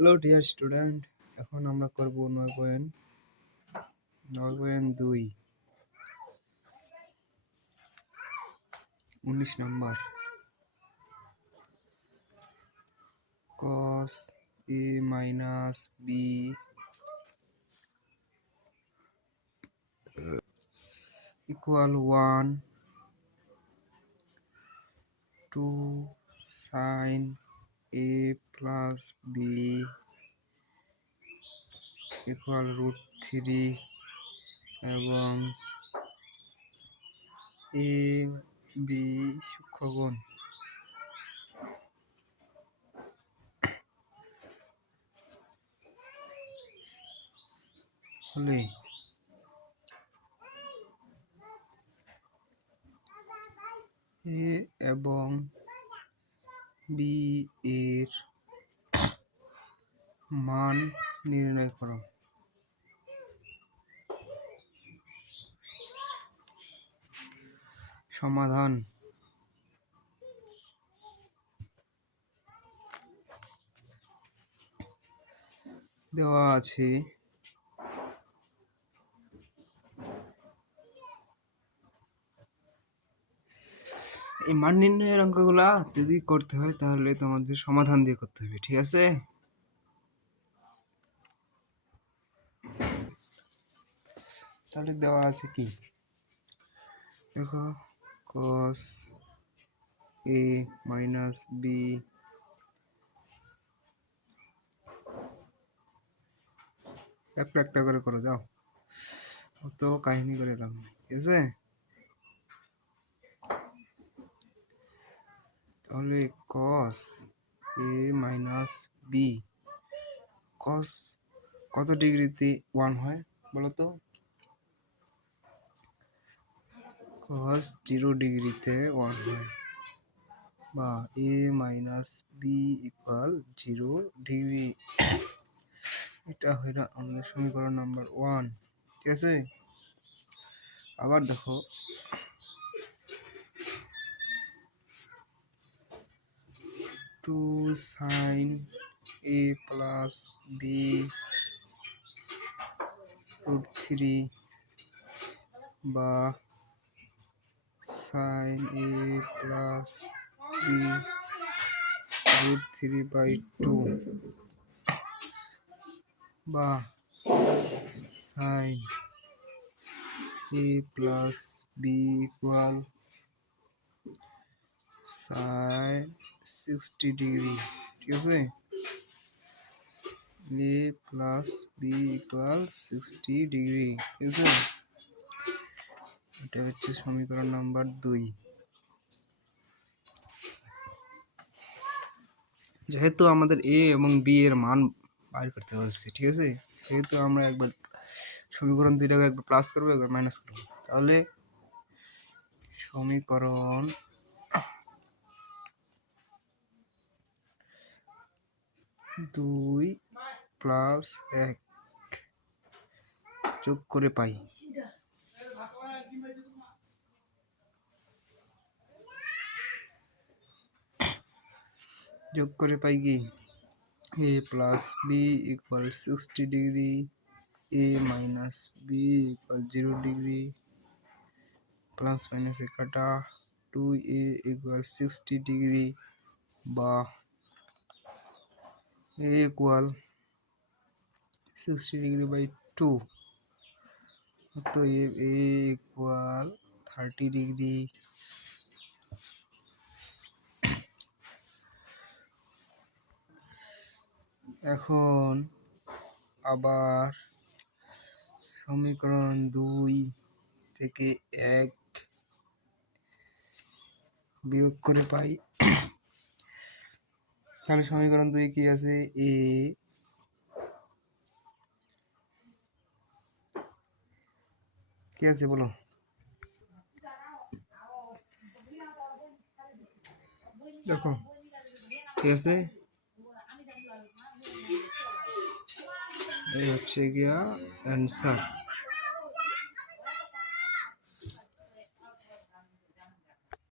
Hello dear student, এখন আমরা করব 9.2 19 number cos a minus b equal 1 to sin a plus b equal √3 এবং a b সূক্ষ্মকোণ হলে a এবং b এর মান নির্ণয় করো। সমাধান দেওয়া আছে। এই মান নির্ণয়ের অঙ্কগুলা যদি করতে হয় তাহলে তোমাদের সমাধান দিয়ে করতে হবে, ঠিক আছে? তাহলে দেওয়া আছে কি দেখো, cos a minus b একটা করে করো, যাও, অত কাহিনী করে লাভ নেই, ঠিক আছে? তাহলে cos a minus b, cos কত ডিগ্রিতে 1 হয় বলো তো? cos 0 ডিগ্রিতে 1 হয়, বা a minus b equal 0 degree. এটা হইল আমাদের সমীকরণ নাম্বার 1, ঠিক আছে? আবার দেখো, two sin a plus b √3 বা sin a plus b √3/2 বা sin a plus b equal sin 60 degree, ঠিক আছে? a plus b equal 60 degree, ঠিক আছে? এটা হচ্ছে সমীকরণ নাম্বার 2। যেহেতু আমাদের a এবং b এর মান বাইর করতে হচ্ছে, ঠিক আছে? সেহেতু আমরা একবার সমীকরণ দুইটাকে একবার প্লাস করবো, একবার মাইনাস করবো। তাহলে সমীকরণ 2 প্লাস 1 যোগ করে পাই কি a plus b equal 60 degree, a minus b equal 0 degree, plus মাইনাসে কাটা 2a equal 60 ডিগ্রি বা a equal 60 ডিগ্রি বাই 2, তো a equal 30 ডিগ্রি। এখন আবার সমীকরণ 2 থেকে 1 বিয়োগ করে পাই। তাহলে সমীকরণ 2 কি আছে? a কি আছে বলো? দেখো ঠিক আছে, এই হচ্ছে গিয়া অ্যান্সার।